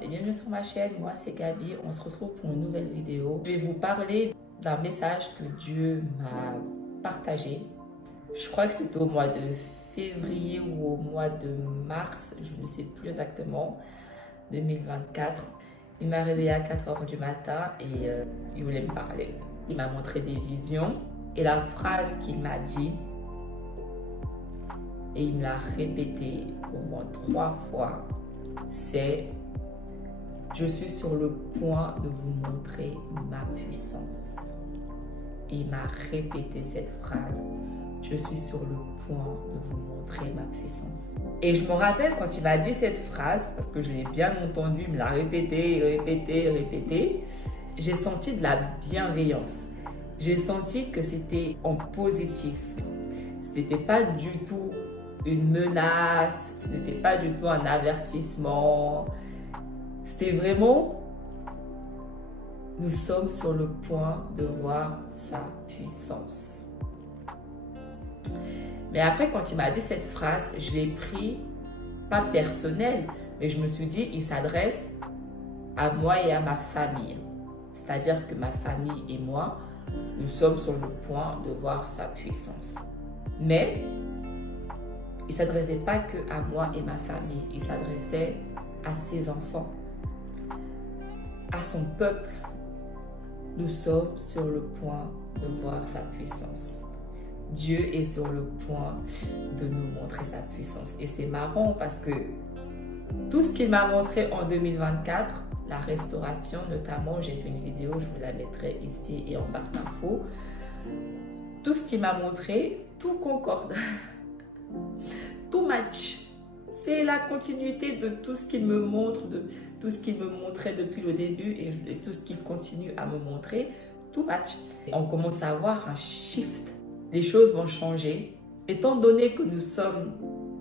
monde et bienvenue sur ma chaîne. Moi c'est Gaby, on se retrouve pour une nouvelle vidéo. Je vais vous parler d'un message que Dieu m'a partagé. Je crois que c'était au mois de février ou au mois de mars, je ne sais plus exactement, 2024. Il m'a réveillé à 4 h du matin et il voulait me parler. Il m'a montré des visions et la phrase qu'il m'a dit, et il me l'a répété au moins 3 fois, c'est « Je suis sur le point de vous montrer ma puissance ». Et il m'a répété cette phrase « Je suis sur le point de vous montrer ma puissance ». Et je me rappelle quand il m'a dit cette phrase, parce que je l'ai bien entendu, il me l'a répété, j'ai senti de la bienveillance. J'ai senti que c'était en positif. Ce n'était pas du tout une menace, ce n'était pas du tout un avertissement. C'était vraiment, nous sommes sur le point de voir sa puissance. Mais après, quand il m'a dit cette phrase, je l'ai pris, pas personnel, mais je me suis dit, il s'adresse à moi et à ma famille. C'est-à-dire que ma famille et moi, nous sommes sur le point de voir sa puissance. Mais il ne s'adressait pas que à moi et ma famille, il s'adressait à ses enfants, à son peuple. Nous sommes sur le point de voir sa puissance. Dieu est sur le point de nous montrer sa puissance. Et c'est marrant parce que tout ce qu'il m'a montré en 2024, la restauration notamment, j'ai fait une vidéo, je vous la mettrai ici et en barre d'infos. Tout ce qu'il m'a montré, tout concorde. Tout match. C'est la continuité de tout ce qu'il me montre, de tout ce qu'il me montrait depuis le début et tout ce qu'il continue à me montrer. Tout match. On commence à avoir un shift. Les choses vont changer. Étant donné que nous sommes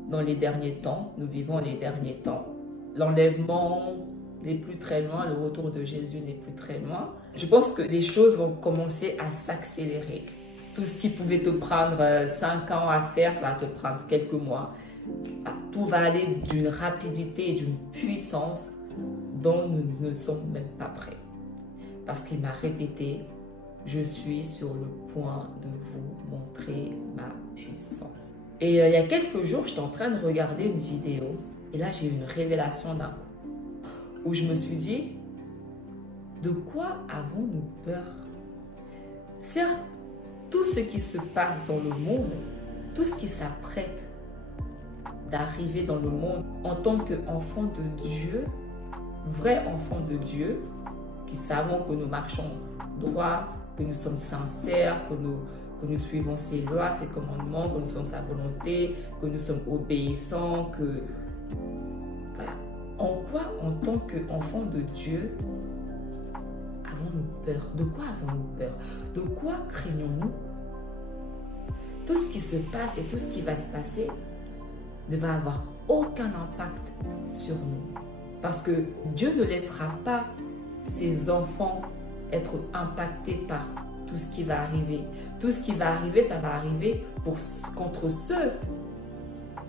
dans les derniers temps, nous vivons les derniers temps, l'enlèvement n'est plus très loin, le retour de Jésus n'est plus très loin. Je pense que les choses vont commencer à s'accélérer. Tout ce qui pouvait te prendre 5 ans à faire, ça va te prendre quelques mois. Tout va aller d'une rapidité et d'une puissance dont nous ne sommes même pas prêts. Parce qu'il m'a répété, je suis sur le point de vous montrer ma puissance. Et il y a quelques jours, j'étais en train de regarder une vidéo. Et là, j'ai eu une révélation d'un coup. Où je me suis dit, de quoi avons-nous peur? Certes, tout ce qui se passe dans le monde, tout ce qui s'apprête d'arriver dans le monde en tant qu'enfant de Dieu, vrai enfant de Dieu, qui savons que nous marchons droit, que nous sommes sincères, que nous suivons ses lois, ses commandements, que nous faisons sa volonté, que nous sommes obéissants, que... Voilà. En quoi, en tant qu'enfant de Dieu, avons-nous peur? De quoi avons-nous peur? De quoi craignons-nous? Tout ce qui se passe et tout ce qui va se passer ne va avoir aucun impact sur nous. Parce que Dieu ne laissera pas ses enfants être impactés par tout ce qui va arriver. Tout ce qui va arriver, ça va arriver contre ceux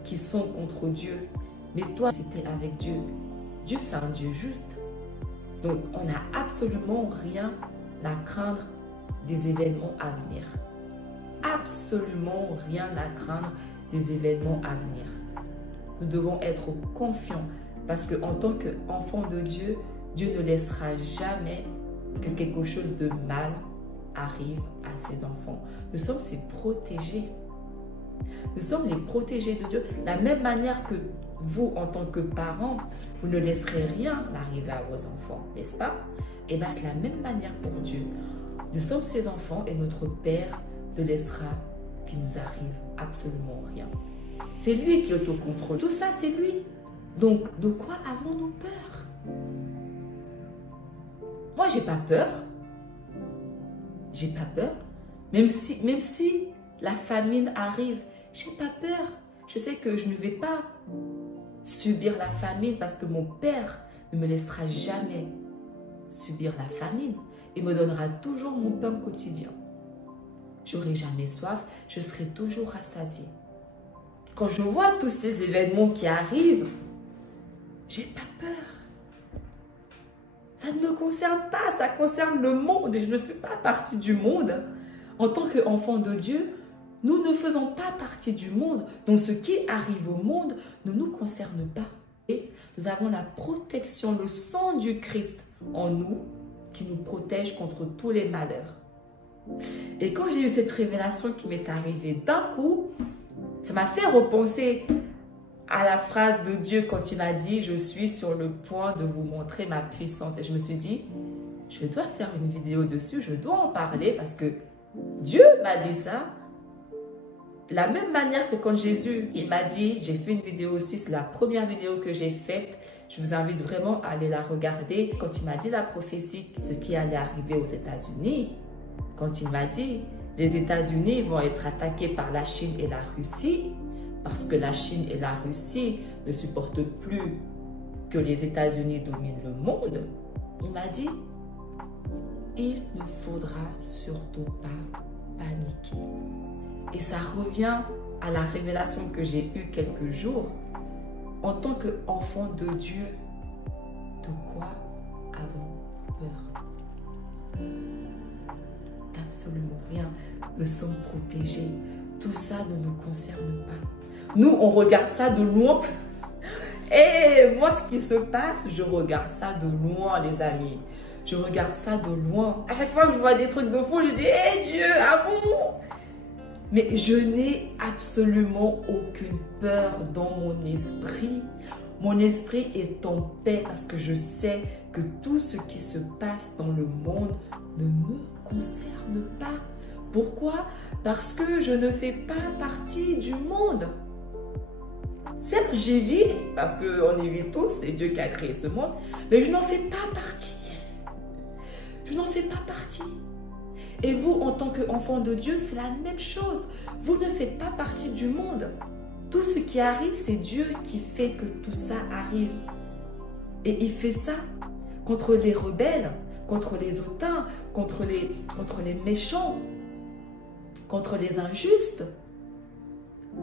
qui sont contre Dieu. Mais toi, si tu es avec Dieu, Dieu c'est un Dieu juste. Donc, on n'a absolument rien à craindre des événements à venir. Absolument rien à craindre des événements à venir. Nous devons être confiants parce qu'en tant qu'enfant de Dieu, Dieu ne laissera jamais que quelque chose de mal arrive à ses enfants. Nous sommes ses protégés. Nous sommes les protégés de Dieu. De la même manière que vous, en tant que parents, vous ne laisserez rien arriver à vos enfants, n'est-ce pas? Et bien, c'est la même manière pour Dieu. Nous sommes ses enfants et notre Père ne laissera qu'il nous arrive absolument rien. C'est lui qui autocontrôle. Tout ça, c'est lui. Donc, de quoi avons-nous peur? Moi, j'ai pas peur. J'ai pas peur. Même si la famine arrive, j'ai pas peur. Je sais que je ne vais pas subir la famine parce que mon Père ne me laissera jamais subir la famine. Il me donnera toujours mon pain quotidien. J'aurai jamais soif, je serai toujours rassasiée. Quand je vois tous ces événements qui arrivent, j'ai pas peur. Ça ne me concerne pas, ça concerne le monde et je ne suis pas partie du monde. En tant qu'enfant de Dieu, nous ne faisons pas partie du monde. Donc ce qui arrive au monde ne nous concerne pas. Et nous avons la protection, le sang du Christ en nous qui nous protège contre tous les malheurs. Et quand j'ai eu cette révélation qui m'est arrivée d'un coup, ça m'a fait repenser à la phrase de Dieu quand il m'a dit « Je suis sur le point de vous montrer ma puissance ». Et je me suis dit, je dois faire une vidéo dessus, je dois en parler parce que Dieu m'a dit ça. La même manière que quand Jésus, il m'a dit, j'ai fait une vidéo aussi, c'est la première vidéo que j'ai faite. Je vous invite vraiment à aller la regarder. Quand il m'a dit la prophétie, ce qui allait arriver aux États-Unis, quand il m'a dit, les États-Unis vont être attaqués par la Chine et la Russie, parce que la Chine et la Russie ne supportent plus que les États-Unis dominent le monde, il m'a dit, il ne faudra surtout pas paniquer. Et ça revient à la révélation que j'ai eue quelques jours. En tant qu'enfant de Dieu, de quoi avons-nous peur? D'absolument rien. Nous sommes protégés. Tout ça ne nous concerne pas. Nous, on regarde ça de loin. Et moi, ce qui se passe, je regarde ça de loin, les amis. Je regarde ça de loin. À chaque fois que je vois des trucs de fou, je dis, hé Dieu, ah bon? Mais je n'ai absolument aucune peur dans mon esprit. Mon esprit est en paix parce que je sais que tout ce qui se passe dans le monde ne me concerne pas. Pourquoi? Parce que je ne fais pas partie du monde. Certes, j'y vis, parce qu'on y vit tous, c'est Dieu qui a créé ce monde, mais je n'en fais pas partie. Je n'en fais pas partie. Et vous, en tant qu'enfant de Dieu, c'est la même chose. Vous ne faites pas partie du monde. Tout ce qui arrive, c'est Dieu qui fait que tout ça arrive. Et il fait ça contre les rebelles, contre les hautains, contre les méchants, contre les injustes,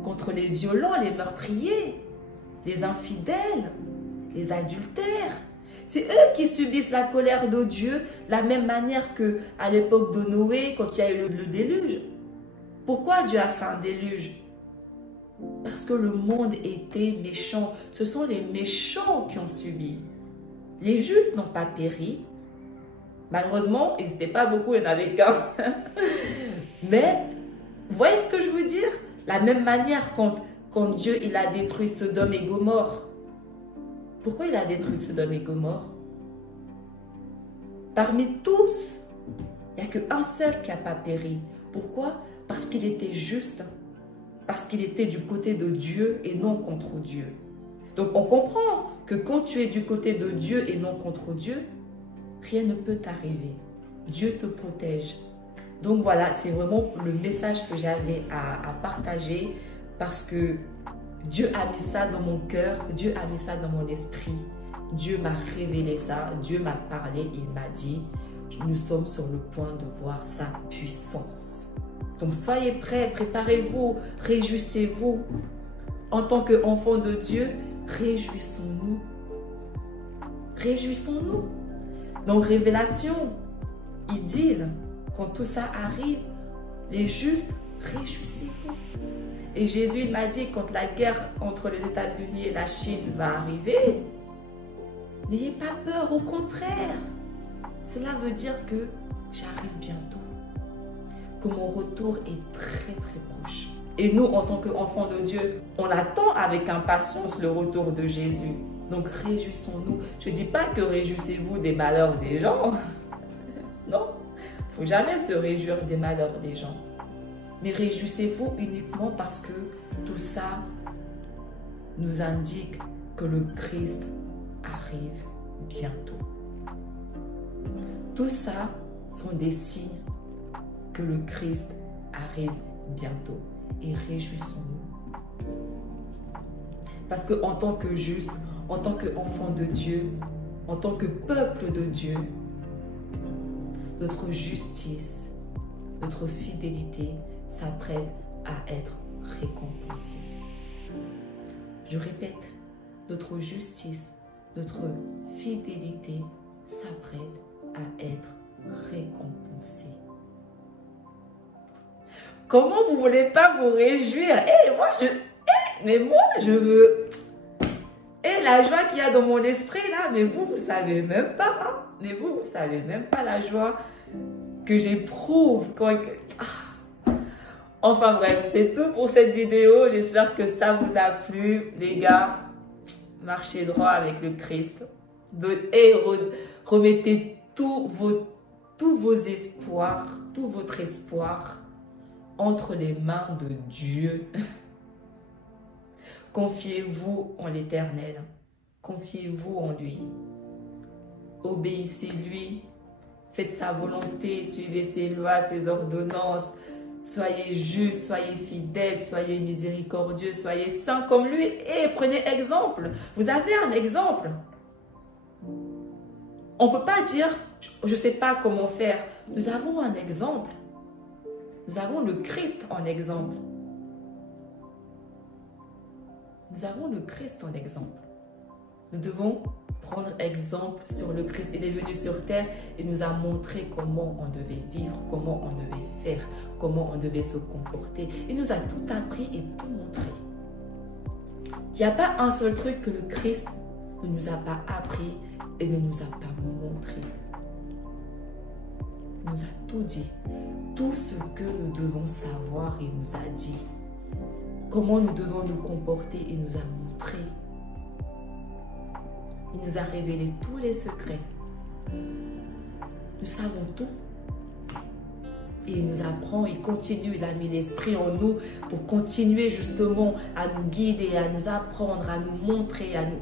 contre les violents, les meurtriers, les infidèles, les adultères. C'est eux qui subissent la colère de Dieu, de la même manière qu'à l'époque de Noé, quand il y a eu le déluge. Pourquoi Dieu a fait un déluge? Parce que le monde était méchant. Ce sont les méchants qui ont subi. Les justes n'ont pas péri. Malheureusement, ils n'étaient pas beaucoup, il n'y en avait qu'un. Mais, vous voyez ce que je veux dire? La même manière, quand Dieu il a détruit Sodome et Gomorrhe. Pourquoi il a détruit Sodome et Gomorrhe? Parmi tous, il n'y a qu'un seul qui n'a pas péri. Pourquoi? Parce qu'il était juste. Parce qu'il était du côté de Dieu et non contre Dieu. Donc on comprend que quand tu es du côté de Dieu et non contre Dieu, rien ne peut t'arriver. Dieu te protège. Donc voilà, c'est vraiment le message que j'avais à partager parce que Dieu a mis ça dans mon cœur, Dieu a mis ça dans mon esprit. Dieu m'a révélé ça, Dieu m'a parlé, il m'a dit, nous sommes sur le point de voir sa puissance. Donc soyez prêts, préparez-vous, réjouissez-vous. En tant qu'enfants de Dieu, réjouissons-nous. Réjouissons-nous. Dans Révélation, ils disent, quand tout ça arrive, les justes, réjouissez-vous. Et Jésus il m'a dit, quand la guerre entre les États-Unis et la Chine va arriver, n'ayez pas peur, au contraire. Cela veut dire que j'arrive bientôt, que mon retour est très très proche. Et nous, en tant qu'enfants de Dieu, on attend avec impatience le retour de Jésus. Donc réjouissons-nous. Je ne dis pas que réjouissez-vous des malheurs des gens. Non, il ne faut jamais se réjouir des malheurs des gens. Mais réjouissez-vous uniquement parce que tout ça nous indique que le Christ arrive bientôt. Tout ça sont des signes que le Christ arrive bientôt. Et réjouissons-nous. Parce qu'en tant que juste, en tant qu'enfant de Dieu, en tant que peuple de Dieu, notre justice, notre fidélité s'apprête à être récompensée. Je répète, notre justice, notre fidélité s'apprête à être récompensé. Comment vous voulez pas vous réjouir? Mais moi, je veux... Et la joie qu'il y a dans mon esprit, là, mais vous savez même pas. Hein? Mais vous savez même pas la joie que j'éprouve quand... Enfin bref, c'est tout pour cette vidéo. J'espère que ça vous a plu. Les gars, marchez droit avec le Christ. Et remettez tous vos espoirs, tout votre espoir entre les mains de Dieu. Confiez-vous en l'Éternel. Confiez-vous en lui. Obéissez-lui. Faites sa volonté. Suivez ses lois, ses ordonnances. Soyez juste, soyez fidèles, soyez miséricordieux, soyez saints comme lui et prenez exemple. Vous avez un exemple. On ne peut pas dire, je ne sais pas comment faire. Nous avons un exemple. Nous avons le Christ en exemple. Nous avons le Christ en exemple. Nous devons prendre exemple sur le Christ. Il est venu sur terre et nous a montré comment on devait vivre, comment on devait faire, comment on devait se comporter. Il nous a tout appris et tout montré. Il n'y a pas un seul truc que le Christ ne nous a pas appris et ne nous a pas montré. Il nous a tout dit. Tout ce que nous devons savoir, il nous a dit. Comment nous devons nous comporter, il nous a montré. Il nous a révélé tous les secrets. Nous savons tout. Et il nous apprend, il continue, il a mis l'esprit en nous pour continuer justement à nous guider, à nous apprendre, à nous montrer, à nous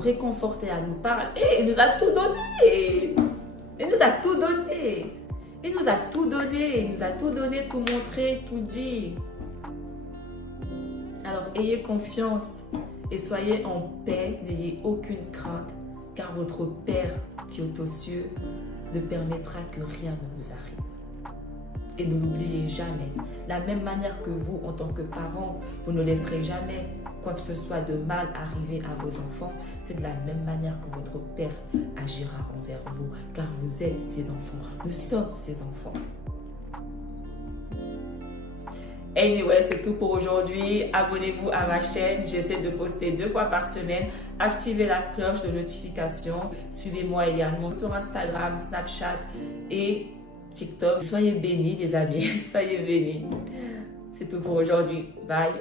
réconforter, à nous parler. Et il nous a tout donné. Il nous a tout donné. Il nous a tout donné. Il nous a tout donné, tout montré, tout dit. Alors ayez confiance. Et soyez en paix, n'ayez aucune crainte, car votre Père qui est aux cieux ne permettra que rien ne vous arrive. Et ne l'oubliez jamais. De la même manière que vous, en tant que parents, vous ne laisserez jamais quoi que ce soit de mal arriver à vos enfants, c'est de la même manière que votre Père agira envers vous, car vous êtes ses enfants. Nous sommes ses enfants. Anyway, c'est tout pour aujourd'hui. Abonnez-vous à ma chaîne. J'essaie de poster 2 fois par semaine. Activez la cloche de notification. Suivez-moi également sur Instagram, Snapchat et TikTok. Soyez bénis, les amis. Soyez bénis. C'est tout pour aujourd'hui. Bye.